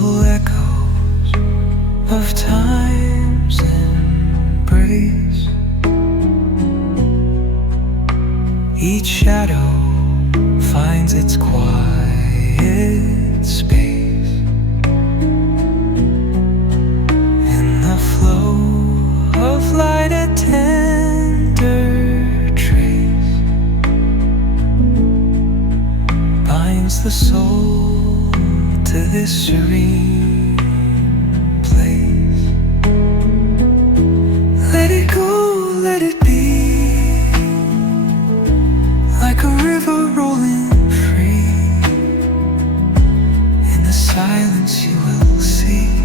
full echoes of time's embrace. Each shadow finds its quiet space in the flow of light, a tender trace binds the soul to this serene place. Let it go, let it be, like a river rolling free. In the silence you will see